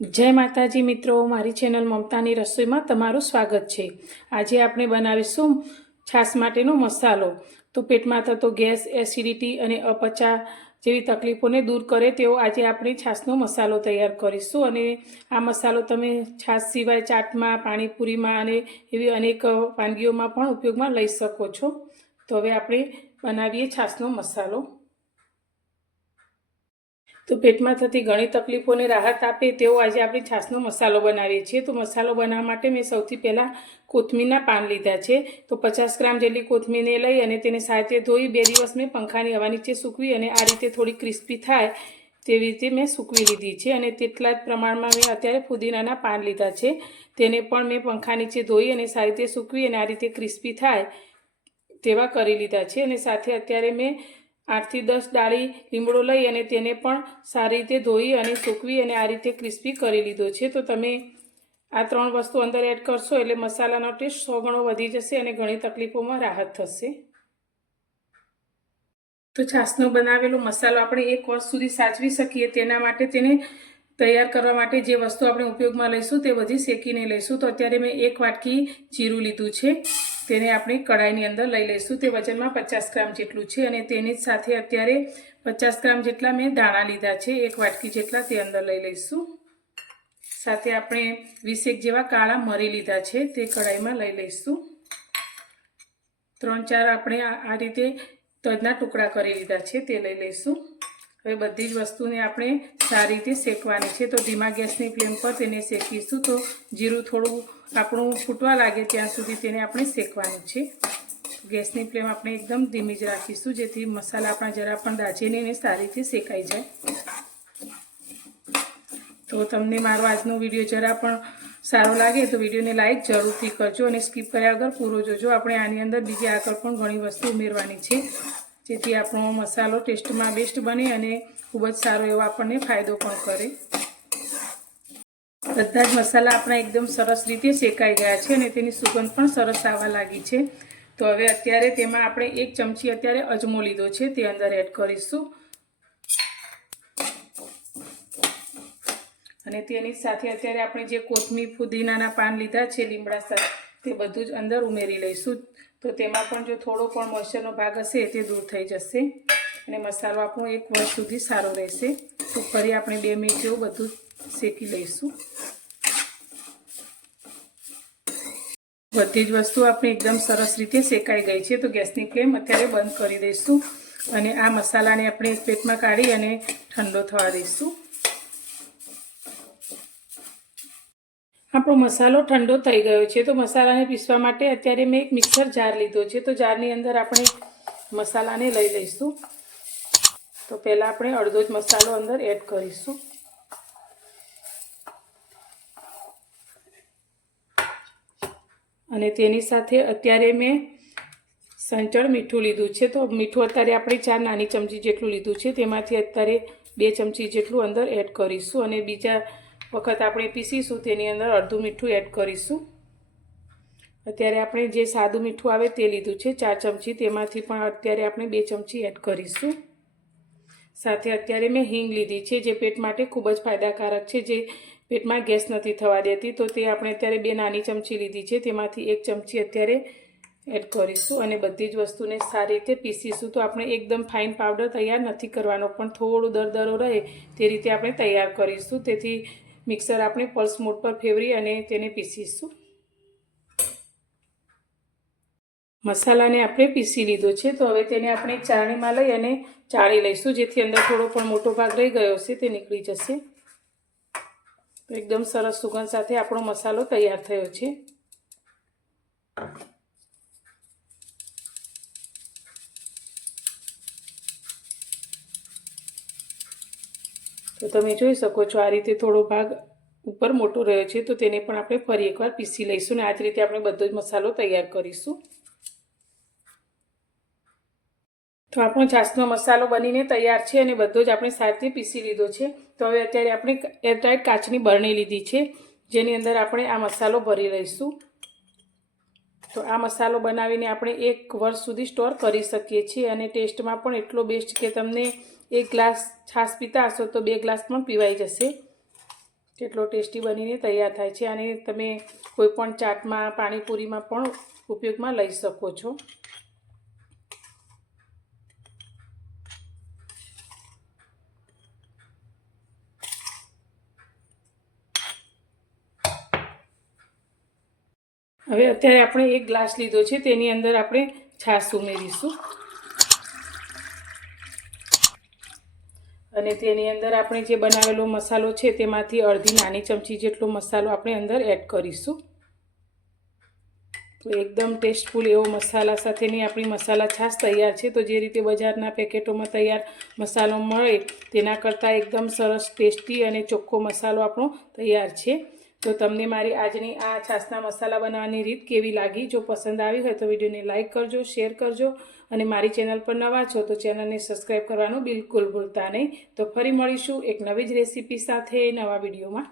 जय माताजी मित्रों, मारी चेनल ममतानी रसोईमां तमारुं स्वागत छे। आजे आपणे बनावीशुं छाश माटेनो मसालो। तो पेटमां थतो गैस, एसिडिटी अने अपचा जेवी तकलीफोने दूर करे तेवो आजे आपणे छाशनो मसालो तैयार करीशुं। अने आ मसालो तमे छाश सिवाय चाटमां, पाणीपुरीमां अने एवी अनेक वानगीओमां पण उपयोगमां लई शको छो। तो हवे आपणे बनावीए छाशनो मसालो। तो पेट में थती घणी तकलीफों ने राहत आपे तेवो आज आपणे छाशनो मसालो बनावीए छीए। तो मसालो बनाववा माटे मैं सौथी पहला कोथमीरना पान लीधा छे। तो 50 ग्राम जेटली कोथमीरने लई अने तेने साथे धोई 2 दिवस में पंखानी हवा नीचे सूकवी अने आ रीते थोड़ी क्रिस्पी थाय तेवी रीते मैं सूकवी लीधी छे। अने तेटला ज प्रमाणमां मैं अत्यारे फुदीनाना पान लीधा छे, तेने पण मैं पंखा नीचे धोई अने सारी रीते सूकवी अने आ रीते क्रिस्पी थाय तेवा करी लीधा छे। अने साथे अत्यारे मैं 8 થી 10 डाળી લીમડો લઈ અને તેને પણ સારી રીતે ધોઈ અને સૂકવી અને આ રીતે ક્રિસ્પી કરી લીધો છે। તો તમે આ ત્રણ વસ્તુ અંદર એડ કરશો એટલે મસાલાનો ટેસ્ટ 100 ગણો વધી જશે અને ઘણી તકલીફોમાં રાહત થશે। તો છાશનો બનાવેલો મસાલો આપણે 1 વર્ષ સુધી સાચવી શકીએ તેના માટે તેને તૈયાર કરવા માટે જે વસ્તુ આપણે ઉપયોગમાં લઈશું તે બધી શેકીને લઈશું। તો અત્યારે મેં 1 વાટકી જીરું લીધું છે, તેને આપણે કડાઈની અંદર લઈ લઈશું। તે વજનમાં 50 ગ્રામ જેટલું છે અને તેની સાથે અત્યારે 50 ગ્રામ જેટલા મેં ધાણા લીધા છે, 1 વાટકી જેટલા તે અંદર લઈ લઈશું। સાથે આપણે 20 જેવા કાળા મરી લીધા છે, તે કડાઈમાં લઈ લઈશું। 3-4 આપણે આ રીતે તજના ટુકડા કરી લીધા છે, તે લઈ લઈશું। હવે બધી જ વસ્તુને આપણે સારી રીતે શેકવાની છે। તો ધીમા ગેસની ફ્લેમ પર તેને શેકીશું। તો જીરું થોડું આપણું ફૂટવા લાગે ત્યાં સુધી તેને આપણે શેકવાનું છે। ગેસની ફ્લેમ આપણે એકદમ ધીમી જ રાખીશું જેથી મસાલા આપણા જરા પણ દાજે નહીં અને સારી રીતે શેકાઈ જાય। તો તમને મારો આજનો વિડીયો જરા પણ સારો લાગે તો વિડીયોને લાઈક જરૂરથી કરજો અને સ્કીપ કર્યા વગર પૂરો જોજો। આપણે આની અંદર બીજી આગળ પણ ઘણી વસ્તુ ઉમેરવાની છે જેથી આપણો મસાલો ટેસ્ટમાં બેસ્ટ બને અને ખૂબ જ સારો એવો આપણને ફાયદો પણ કરે। બધા જ મસાલા આપણા એકદમ સરસ રીતે શેકાઈ ગયા છે અને તેની સુગંધ પણ સરસ આવવા લાગી છે। તો હવે અત્યારે તેમાં આપણે 1 ચમચી અત્યારે અજમો લીધો છે, તે અંદર એડ કરીશું અને તેની સાથે અત્યારે આપણે જે કોથમીર ફુદીનાના પાન લીધા છે લીમડા સાથે તે બધું જ અંદર ઉમેરી લઈશું। તો તેમાં પણ જો થોડો પણ મોઇસ્ચરનો ભાગ હશે તે દૂર થઈ જશે અને મસાલો આપણો 1 વર્ષ સુધી સારો રહેશે। તો ફરી આપણે 2 મિનિટ જેવું બધું શેકી લઈશું। બધી જ વસ્તુ આપણે એકદમ સરસ રીતે શેકાઈ ગઈ છે। તો ગેસની ફ્લેમ અત્યારે બંધ કરી દઈશું અને આ મસાલાને આપણે એક પ્લેટમાં કાઢી અને ઠંડો થવા દઈશું। આપણો મસાલો ઠંડો થઈ ગયો છે। તો મસાલાને પીસવા માટે અત્યારે મેં એક મિક્સર જાર લીધો છે। તો જારની અંદર આપણે મસાલાને લઈ લઈશું। તો પહેલાં આપણે અડધો જ મસાલો અંદર એડ કરીશું અને તેની સાથે અત્યારે મેં સંચળ મીઠું લીધું છે। તો મીઠું અત્યારે આપણે 4 નાની ચમચી જેટલું લીધું છે, તેમાંથી અત્યારે 2 ચમચી જેટલું અંદર એડ કરીશું અને બીજા વખત આપણે પીસીશું તેની અંદર અડધું મીઠું એડ કરીશું। અત્યારે આપણે જે સાદું મીઠું આવે તે લીધું છે 4 ચમચી, તેમાંથી પણ અત્યારે આપણે 2 ચમચી એડ કરીશું। સાથે અત્યારે મેં હિંગ લીધી છે જે પેટ માટે ખૂબ જ ફાયદાકારક છે, જે પેટમાં ગેસ નથી થવા દેતી। તો તે આપણે અત્યારે 2 નાની ચમચી લીધી છે, તેમાંથી 1 ચમચી અત્યારે એડ કરીશું અને બધી જ વસ્તુને સારી રીતે પીસીશું। તો આપણે એકદમ ફાઇન પાવડર તૈયાર નથી કરવાનો, પણ થોડું દરદરો રહે તે રીતે આપણે તૈયાર કરીશું। તેથી મિક્સર આપણે પલ્સ મોડ પર ફેરવી અને તેને પીસીશું। મસાલાને આપણે પીસી લીધો છે। તો હવે તેને આપણે ચાળણીમાં લઈ અને ચાળી લઈશું જેથી અંદર થોડો પણ મોટો ભાગ રહી ગયો હશે તે નીકળી જશે। તો એકદમ સરસ સુગંધ સાથે આપણો મસાલો તૈયાર થયો છે। તો તમે જોઈ શકો છો આ રીતે થોડો ભાગ ઉપર મોટો રહ્યો છે, તો તેને પણ આપણે ફરી એકવાર પીસી લઈશું અને આ જ રીતે આપણે બધો જ મસાલો તૈયાર કરીશું। તો આપણો છાશનો મસાલો બનીને તૈયાર છે અને બધો જ આપણે સારી રીતે પીસી લીધો છે। તો હવે અત્યારે આપણે એરટાઇટ કાચની બરણી લીધી છે જેની અંદર આપણે આ મસાલો ભરી લઈશું। તો આ મસાલો બનાવીને આપણે 1 વર્ષ સુધી સ્ટોર કરી શકીએ છીએ અને ટેસ્ટમાં પણ એટલો બેસ્ટ કે તમને 1 ગ્લાસ છાશ પીતા હશો તો 2 ગ્લાસ પણ પીવાઈ જશે। કેટલો ટેસ્ટી બનીને તૈયાર થાય છે. અને તમે કોઈ પણ ચાટમાં, પાણીપુરીમાં પણ ઉપયોગમાં લઈ શકો છો. હવે અત્યારે આપણે એક ગ્લાસ લીધો છે, તેની અંદર આપણે છાશ ઉમેરીશું અને તેની અંદર આપણે જે બનાવેલો મસાલો છે તેમાંથી અડધી નાની ચમચી જેટલો મસાલો આપણે અંદર એડ કરીશું. તો એકદમ ટેસ્ટફુલ એવો મસાલા સાથેની આપણી મસાલા છાશ તૈયાર છે. તો જે રીતે બજારના પેકેટોમાં તૈયાર મસાલો મળે તેના કરતાં એકદમ સરસ ટેસ્ટી અને ચોખ્ખો મસાલો આપણો તૈયાર છે. તો તમને મારી આજની આ છાશના મસાલા બનાવવાની રીત કેવી લાગી? જો પસંદ આવી હોય તો વિડીયોને લાઇક કરજો, શેર કરજો અને મારી ચેનલ પર નવા છો તો ચેનલને સબસ્ક્રાઈબ કરવાનું બિલકુલ ભૂલતા નહીં. તો ફરી મળીશું એક નવી જ રેસીપી સાથે નવા વિડીયોમાં.